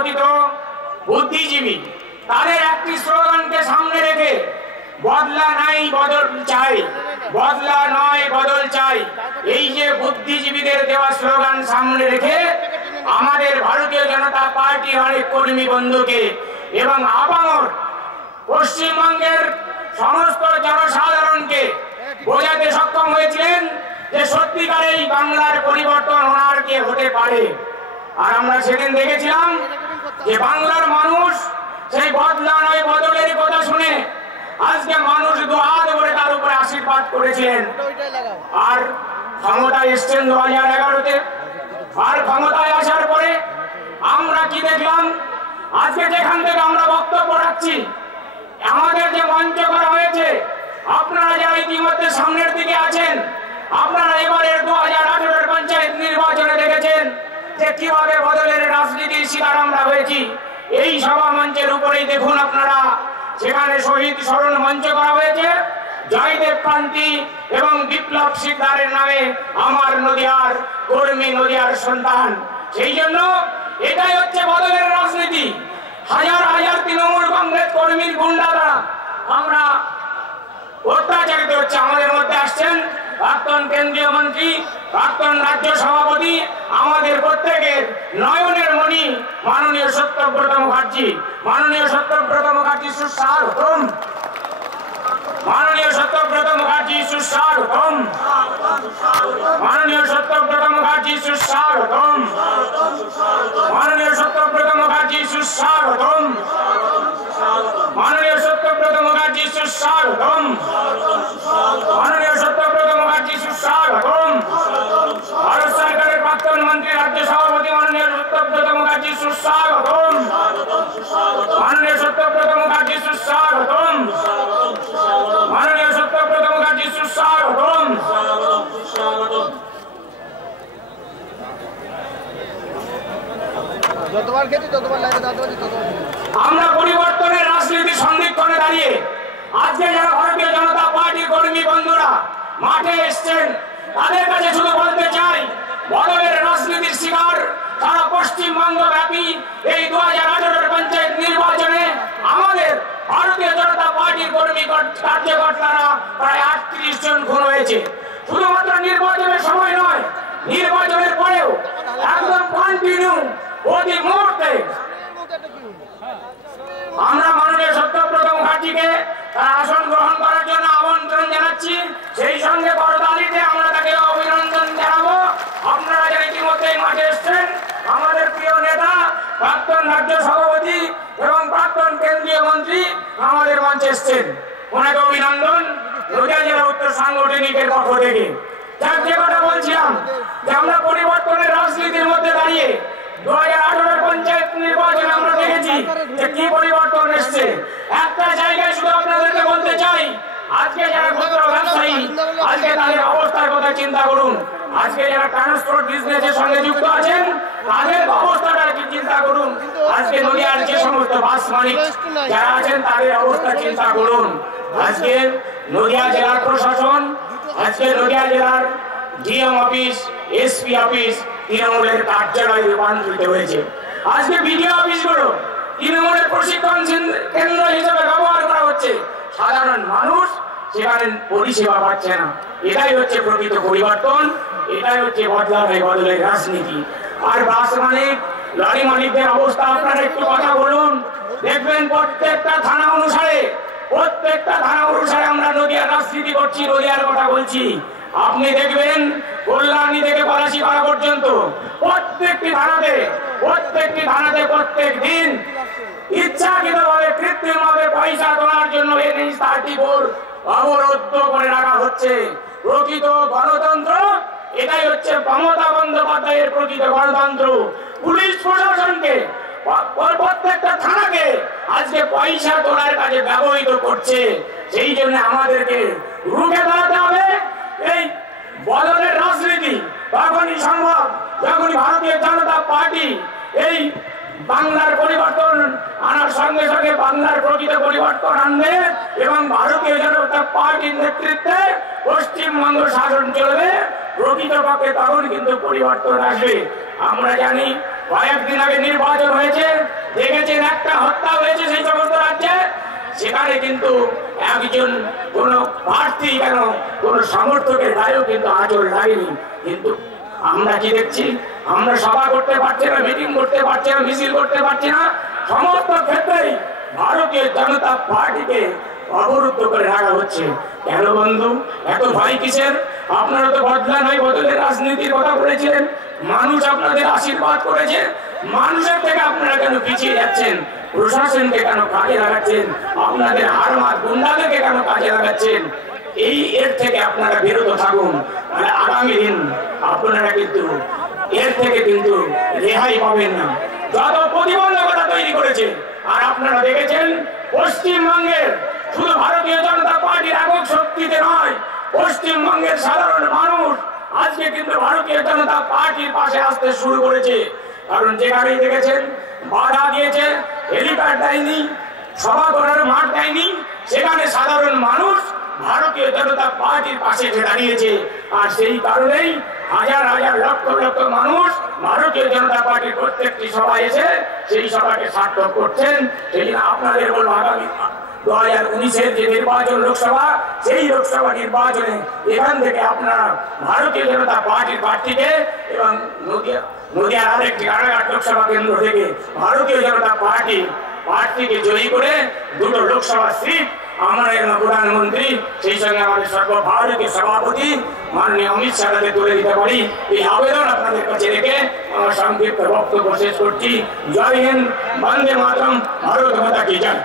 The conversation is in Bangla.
তথাকথিত বুদ্ধিজীবী। তাদের একটি স্লোগানকে সামনে রেখে, বদলা নাই, বদল চাই। বদলা নয়, বদল চাই। এই যে বুদ্ধিজীবীদের দেওয়া স্লোগান সামনে রেখে, আমাদের ভারতীয় জনতা পার্টি অনেক কর্মী বন্ধুকে এবং আবার পশ্চিমবঙ্গের সমস্ত জনসাধারণকে বোঝাতে সক্ষম হয়েছিলেন যে সত্যিকারেই বাংলার পরিবর্তন ওনার কে হতে পারে। আর আমরা সেদিন দেখেছিলাম যে বাংলার মানুষ সেই বদলা নয়, বদলের কথা শুনে আজকে মানুষ দু হাত করে তার উপরে আশীর্বাদ করেছিলেন। আর ক্ষমতায় এসছেন দু হাজার এগারোতে। আর ক্ষমতায় আসার পরে আমরা কি দেখলাম? আজকে যেখান থেকে আমরা বক্তব্য রাখছি, আমাদের যে মঞ্চ করা হয়েছে আপনারা যারা ইতিমধ্যে সামনের দিকে আছেন, আপনারা এবারের দু হাজার আঠেরোর পঞ্চায়েত নির্বাচনে দেখেছেন। যে কীভাবে বদলের রাজনীতির শিকার আমরা হয়েছি। এই সভা মঞ্চের উপরেই দেখুন আপনারা সেখানে শহীদ স্মরণ মঞ্চ করা হয়েছে। জয়দেব প্রান্তি এবং বিপ্লব সিকদারের নামে আমার নদিয়ার কর্মী নদিয়ার সন্তান। সেই জন্য এটাই হচ্ছে বদলের রাজনীতি। হাজার হাজার তৃণমূল কংগ্রেস কর্মীর গুন্ডারা আমরা অত্যাচারিত হচ্ছে, আমাদের মধ্যে আসছেন। প্রাক্তন কেন্দ্রীয় মন্ত্রী প্রাক্তন রাজ্য সভাপতি আমাদের প্রত্যেকের নয়নের মণি মাননীয় সত্যব্রত মুখার্জি। মাননীয় সত্যব্রত মুখার্জি সুস্বাগতম মাননীয় সত্যব্রত মুখার্জি সুস্বাগতম মাননীয় সত্যব্রত মুখার্জি সুস্বাগতম মাননীয় সত্যব্রত মুখার্জি সুস্বাগতম মাননীয় সত্যব্রত মুখার্জি সুস্বাগতম মাননীয় সত্যব্রত মুখার্জি সুস্বাগতম ভারত সরকারের প্রাক্তন মন্ত্রী রাজ্য সভাপতি মাননীয় সত্যব্রত মুখার্জি সুস্বাগতম মাননীয় সত্যব্রত মুখার্জি সুস্বাগতম মাননীয় সত্যব্রত মুখার্জি সুস্বাগতম যতবার খেয়েছি যতবার লাইনে দাঁড়াতে পারছি ততবার খেয়েছি। আমরা পরিবর্তনের রাজনীতি সন্ধিক্ষণে দাঁড়িয়ে আজকে যারা ভারতীয় জনতা পার্টির কর্মী বন্ধুরা মাঠে এসছেন, তাদের কাছে শুধু বলতে চাই বদলের রাজনীতির শিকার সারা পশ্চিমবঙ্গ ব্যাপী এই দু হাজার পঞ্চায়েত নির্বাচনে আমাদের ভারতীয় জনতা পার্টির কর্মী কার্যকর্তারা প্রায় আটত্রিশ জন খুন হয়েছে। শুধুমাত্র নির্বাচনের সময় নয়, নির্বাচনের পরেও একদম কন্টিনিউ প্রতি মুহূর্তে আমরা মাননীয় সত্যব্রত মুখার্জিকে তার আসন গ্রহণ করার জন্য আমন্ত্রণ জানাচ্ছি। সেই সঙ্গে বড়দালিতে আমরা তাকে অভিনন্দন জানাব। আপনারা যারা ইতিমধ্যে মাঠে এসছেন, আমাদের প্রিয় নেতা, প্রাক্তন রাজ্য সভাপতি এবং প্রাক্তন কেন্দ্রীয় মন্ত্রী আমাদের মঞ্চে এসছেন। ওনাকে অভিনন্দন। নদিয়া জেলা উত্তর সাংগঠনিকের পক্ষ থেকে। যাক, যে কথা বলছিলাম, যে আমরা পরিবর্তনের রাজনীতির মধ্যে দাঁড়িয়ে দু হাজার পঞ্চায়েত নির্বাচনে আমরা দেখেছি যে কি পরিবর্তন এসছে। একটা জায়গায় শুধু আপনাদেরকে বলতে চাই, আজকে যারা ক্ষুদ্র ব্যবসায়ী, আজকে তাদের অবস্থার কথা চিন্তা করুন। আজকে যারা ট্রান্সপোর্ট বিজনেসের সঙ্গে যুক্ত আছেন, তাদের অবস্থাটা চিন্তা করুন। আজকে নদিয়ার যে সমস্ত বাস মালিক যারা আছেন অবস্থা চিন্তা করুন। আজকে নদিয়া জেলার প্রশাসন, আজকে নদিয়া জেলার ডিএম অফিস, এসপি অফিস তৃণমূলের কার্যালয়ে রূপান্তরিত হয়েছে। আজকে বিডিও অফিসগুলো তৃণমূলের প্রশিক্ষণ কেন্দ্র- হিসেবে ব্যবহার করা হচ্ছে। সাধারণ মানুষ সেখানে পরিষেবা পাচ্ছে না। এটাই হচ্ছে প্রকৃত পরিবর্তন, এটাই হচ্ছে বদলাবে বদলের রাজনীতি। আর বাস মালিক লরি মালিকদের অবস্থা, আপনারা একটু কথা বলুন। দেখবেন প্রত্যেকটা থানা অনুসারে, প্রত্যেকটা থানা অনুসারে আমরা নদিয়ার রাজনীতি করছি, নদিয়ার কথা বলছি। আপনি দেখবেন কল্যাণী থেকে পলাশিপাড়া পর্যন্ত প্রত্যেকটি থানাতে প্রত্যেকটি থানাতে প্রত্যেক দিন ইচ্ছাকৃতভাবে কৃত্রিমভাবে পয়সা তোলার জন্য এনএইচ থার্টি ফোর অবরুদ্ধ করে রাখা হচ্ছে। প্রকৃত গণতন্ত্র, এটাই হচ্ছে মমতা বন্দ্যোপাধ্যায়ের প্রকৃত গণতন্ত্র। পুলিশ প্রশাসনকে, প্রত্যেকটা থানাকে আজকে পয়সা তোলার কাজে ব্যবহৃত করছে। সেই জন্য আমাদেরকে রুখে দাঁড়াতে হবে। এই বদলের রাজনীতি তখনই সম্ভব যখনই ভারতীয় জনতা পার্টি, এই বাংলার পরিবর্তন আনার সঙ্গে সঙ্গে বাংলার প্রকৃত পরিবর্তন আনবে এবং ভারতীয় জনতা পার্টির নেতৃত্বে পশ্চিমবঙ্গ শাসন চলবে, প্রকৃতপক্ষে তখন কিন্তু পরিবর্তন আসবে। আমরা জানি, কয়েকদিন আগে নির্বাচন হয়েছে, দেখেছেন একটা হত্যা হয়েছে সেই সমস্ত রাজ্যে, সেখানে কিন্তু একজন কোন প্রার্থী কেন, কোন সমর্থকের গায়েও কিন্তু আচর লাগেনি। কিন্তু আমরা কি দেখছি? আমরা সভা করতে পারছি না, মিটিং করতে পারছি না, মিছিল করতে পারছি না। সমস্ত ক্ষেত্রেই ভারতীয় জনতা পার্টিকে অবরুদ্ধ করে রাখা হচ্ছে। কেন বন্ধু? এত ভয় কিসের? আপনারা তো বদলা নয় বদলের রাজনীতির কথা বলেছিলেন। মানুষ আপনাদের আশীর্বাদ করেছে। মানুষের থেকে আপনারা কেন পিছিয়ে যাচ্ছেন? প্রশাসনকে কেন কাজে লাগাচ্ছেন? আপনাদের হারমাত গুন্ডাদেরকে কেন কাজে লাগাচ্ছেন? এই এর থেকে আপনারা বিরত থাকুন। আগামী দিন আপনারা কিন্তু এর থেকে কিন্তু রেহাই পাবেন না। যত প্রতিবন্ধকতা তৈরি করেছে, আর আপনারা দেখেছেন, পশ্চিমবঙ্গের শুধু ভারতীয় জনতা পার্টির একক শক্তিতে নয়, পশ্চিমবঙ্গের সাধারণ মানুষ আজকে কিন্তু ভারতীয় জনতা পার্টির পাশে আসতে শুরু করেছে। কারণ যেখানেই দেখেছেন, বাধা দিয়েছে, হেলিপ্যাড দেয়নি, সভা করার মাঠ দেয়নি, সেখানে সাধারণ মানুষ ভারতীয় জনতা পার্টির পাশে এসে দাঁড়িয়েছে। আর সেই কারণেই হাজার হাজার লক্ষ লক্ষ মানুষ ভারতীয় জনতা পার্টির প্রত্যেকটি সভায় এসে সেই সভাকে সার্থক করছেন। সেই আপনাদের বলব আগামী দু উনিশের যে নির্বাচন লোকসভা, সেই লোকসভা নির্বাচনে এখান থেকে ভারতীয় জনতা পার্টির এবং লোকসভা কেন্দ্র থেকে ভারতীয় জনতা পার্টি জয়ী করে দুটো লোকসভা সিট আমরা এর প্রধানমন্ত্রী, সেই সঙ্গে আমাদের সর্বভারতীয় সভাপতি মাননীয় অমিত শাহকে তুলে দিতে পারি। এই আবেদন আপনাদের কাছে রেখে আমার সংক্ষিপ্ত বক্তব্য শেষ করছি। জয় হিন্দ, বন্দে ভারত মাতা কি জয়।